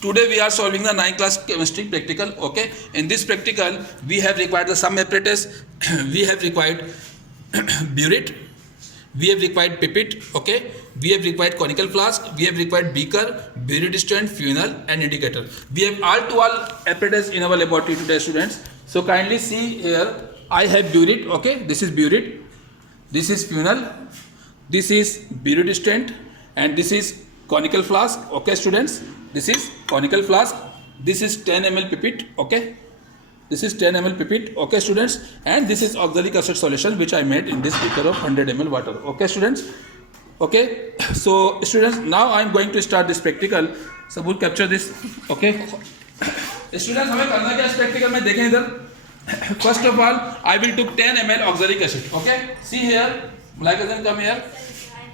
Today we are solving the 9th class chemistry practical. Okay, in this practical we have required the sum apparatus, we have required burette, we have required pipette. Okay, we have required conical flask, we have required beaker, burette stand, funnel and indicator. We have all apparatus in our laboratory today, students. So kindly see here, I have burette. Okay, this is burette, this is funnel, this is burette stand, and this is conical flask. Okay students, this is conical flask, this is 10 ml pipette. Okay, this is 10 ml pipette. Okay students, and this is oxalic acid solution which I made in this beaker of 100 ml water. Okay students. Okay, so students, now I am going to start this practical. Sabur, capture this. Okay students, हमें करना क्या इस practical में, देखें इधर. First of all, I will took 10 ml oxalic acid. Okay, see here, glycogen come here.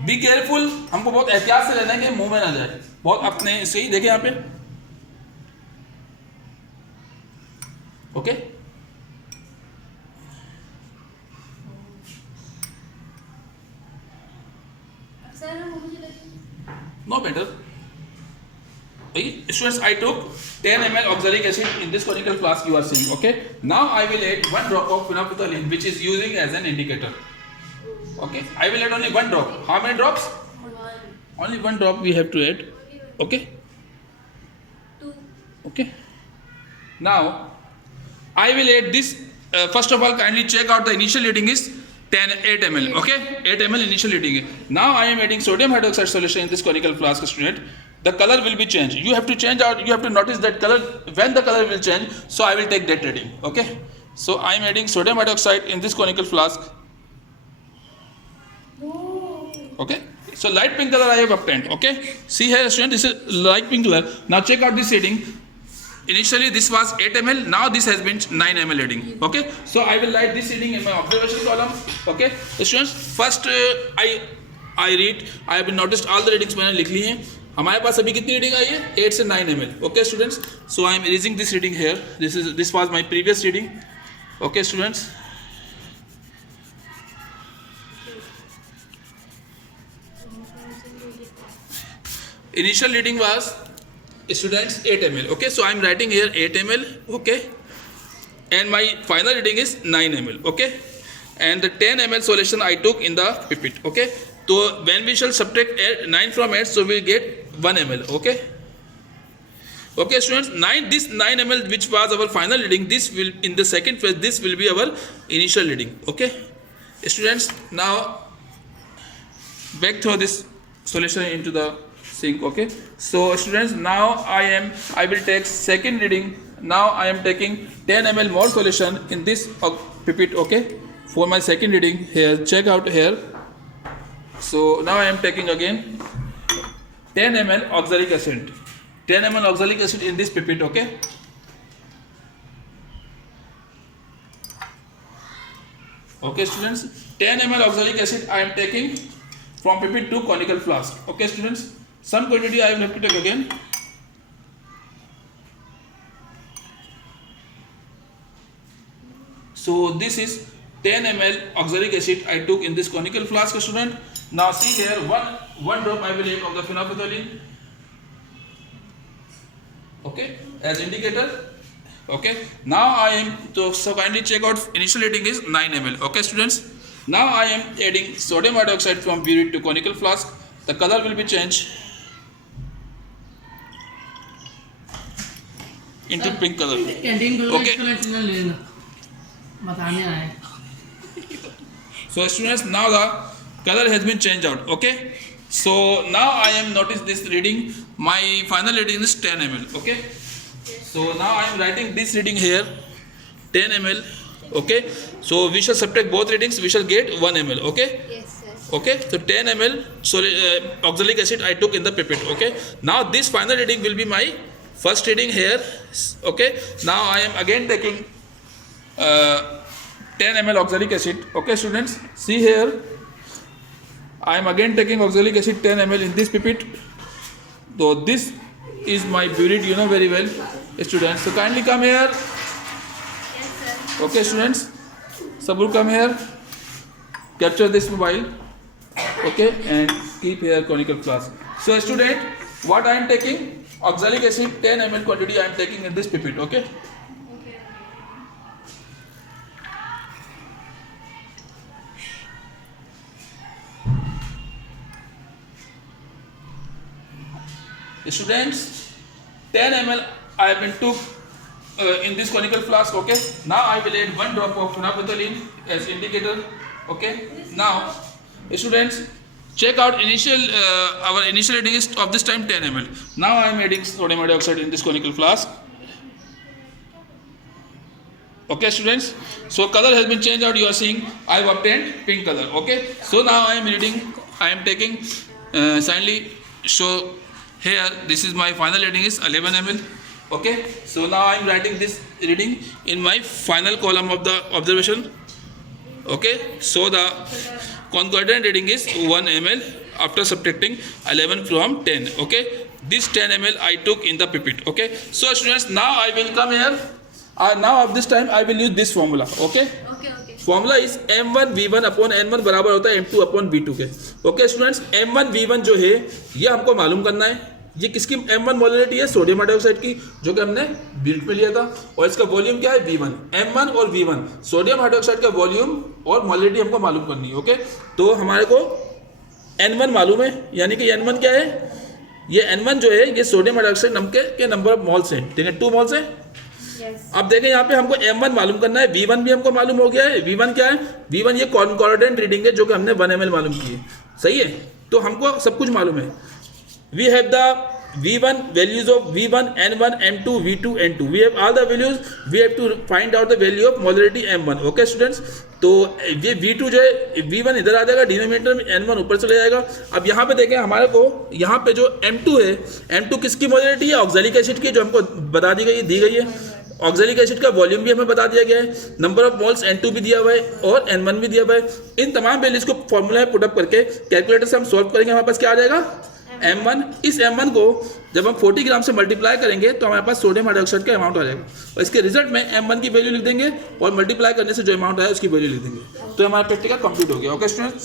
Be careful, हमको बहुत एहतियात से लेना है कि मुंह में ना जाए, बहुत अपने इसे ही देखें यहाँ पे. Okay, no better. Students, I took 10 ml oxalic acid in this conical flask you are seeing. Okay, now I will add 1 drop of phenolphthalein which is using as an indicator. Okay, I will add only 1 drop. How many drops? Only 1 drop we have to add. Okay. 2. Okay. Now I will add this. First of all, kindly check out the initial reading is 8 ml. Okay, 8 ml initial reading. Now I am adding sodium hydroxide solution in this conical flask, student. The color will be changed. You have to change out. You have to notice that color. When the color will change, so I will take that reading. Okay. So I am adding sodium hydroxide in this conical flask. Okay, so light pink color I have obtained. Okay, see here student, this is light pink color. Now check out this reading. Initially this was 8 ml, now this has been 9 ml reading. Okay, so I will write this reading in my observation column. Okay, students, first I read, I have noticed all the readings मैंने लिख ली हैं. हमारे पास अभी कितनी reading I है? 8 से 9 ml. Okay students, so I am erasing this reading here. This was my previous reading. Okay students. Initial reading was, students, 8 ml. Okay, so I am writing here 8 ml. Okay, and my final reading is 9 ml. Okay, and the 10 ml solution I took in the pipette. Okay, so when we shall subtract 9 from 8, so we get 1 ml. Okay, okay students, this 9 ml which was our final reading, this will in the second phase, this will be our initial reading. Okay students, now back throw this solution into the sink. Okay, so students, now I will take second reading. Now I am taking 10 ml more solution in this pipette. Okay, for my second reading here, check out here. So now I am taking again 10 ml oxalic acid, 10 ml oxalic acid in this pipette. Okay, okay students, 10 ml oxalic acid I am taking from pipette to conical flask. Okay students, some quantity I will have to take again. So this is 10 ml oxalic acid I took in this conical flask, student. Now see here, one drop I will add of the phenolphthalein. Okay, as indicator. Okay, now I am so kindly check out initial reading is 9 ml. Okay students, now I am adding sodium hydroxide from burette to conical flask. The color will be changed into pink color. Okay. So students, now the color has been changed out. Okay. So now I am notice this reading. My final reading is 10 ml. Okay. So now I am writing this reading here, 10 ml. Okay. So we shall subtract both readings. We shall get 1 ml. Okay. Yes, yes. Okay. So 10 ml oxalic acid I took in the pipette. Okay. Now this final reading will be my first reading here. Okay. Now I am again taking 10 ml oxalic acid. Okay students, see here, I am again taking oxalic acid 10 ml in this pipette. So this is my burette, you know very well, students. So kindly come here. Yes, sir. Okay students, Sabur, come here, capture this mobile. Okay, and keep here conical flask. So student, what I am taking? oxalic acid 10 ml quantity I am taking in this pipette. Okay. Okay. Students, 10 ml I have been took in this conical flask. Okay. Now I will add 1 drop of phenolphthalein as indicator. Okay. Now, students, check out our initial reading is of this time 10 ml. Now I am adding sodium hydroxide in this conical flask. Okay, students. So color has been changed out. You are seeing I have obtained pink color. Okay. So now I am reading. I am taking. Silently show here. This is my final reading is 11 ml. Okay. So now I am writing this reading in my final column of the observation. Okay. So the concordant reading is 1 ml after subtracting 11 from 10. Okay. This 10 ml I took in the pipette. Okay. So students, now I will come here. Now of this time I will use this formula. Okay. Okay. Okay. Formula is m1 v1 upon n1 बराबर होता है m2 upon v2 के. Okay students, m1 v1 जो है ये हमको मालूम करना है. ये किसकी m1 मोलरिटी है? सोडियम हाइड्रोक्साइड की, जो कि हमने ब्यूट में लिया था. और इसका वॉल्यूम क्या है? v1. m1 और v1 सोडियम हाइड्रोक्साइड का वॉल्यूम और मोलरिटी हमको मालूम करनी है. ओके, तो हमारे को n1 मालूम है, यानी कि n1 क्या है? ये n1 जो है ये सोडियम हाइड्रोक्साइड के नंबर ऑफ मॉल्स हैं. ठीक है, 2 मॉल्स हैं. Yes. अब देखें यहाँ पे हमको m1 मालूम करना है, v1 भी हमको मालूम हो गया है. v1 क्या है? v1 ये कॉन्कॉर्डेंट रीडिंग है जो कि हमने 1 ml मालूम की है. सही है, तो हमको सब कुछ मालूम है. We have the v1 values of v1 n1 m2 v2 n2. we have all the values. we have to find out the value of molarity m1. okay students, तो ये v2 जो है v1 इधर आ जाएगा डिनोमिनेटर में, n1 ऊपर चले जाएगा. अब यहाँ पे देखें हमारे को यहाँ पे जो m2 है, m2 किसकी मोलरिटी है? ऑक्सैलिक एसिड की, जो हमको बता दी गई है. ऑक्सैलिक एसिड का वॉल्यूम भी हमें बता दिया गया है, नंबर ऑफ मोल्स n2 भी दिया हुआ है और n1 भी दिया हुआ है. इन तमाम वैल्यूज को फॉर्मूला में पुटअप करके कैलकुलेटर से हम सॉल्व करेंगे. हमारे पास क्या आ जाएगा? m1. इस m1 को जब हम 40 ग्राम से मल्टीप्लाई करेंगे तो हमारे पास सोडियम हाइड्रोक्साइड का अमाउंट आ जाएगा, और इसके रिजल्ट में m1 की वैल्यू लिख देंगे और मल्टीप्लाई करने से जो अमाउंट आया उसकी वैल्यू लिख देंगे. तो हमारा प्रैक्टिकल कंप्लीट हो गया. Okay students.